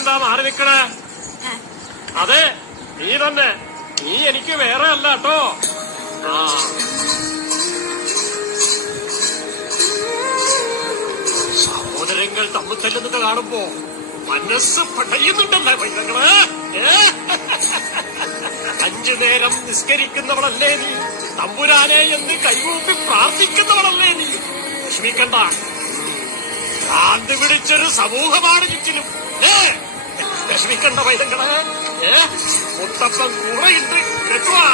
എന്താ മാറി നിക്കണേ? അതെ, നീ തന്നെ. നീ എനിക്ക് വേറെ അല്ല കേട്ടോ. സഹോദരങ്ങൾ തമ്മിൽ തല്ലുന്നത് കാണുമ്പോ മനസ്സ് പടയുന്നുണ്ടല്ലേ പൈതങ്ങള്? 5 നേരം നിസ്കരിക്കുന്നവളല്ലേ നീ? തമ്പുരാനെ എന്ന് കൈകൂപ്പി പ്രാർത്ഥിക്കുന്നവളല്ലേ നീ? വിഷമിക്കണ്ട, ഭ്രാന്ത് പിടിച്ചൊരു സമൂഹമാണ് ചുറ്റിലും. വിഷമിക്കണ്ട പൈതങ്ങളെ, മുത്തപ്പൻ കൂടെയുണ്ട് കേട്ടുവാ.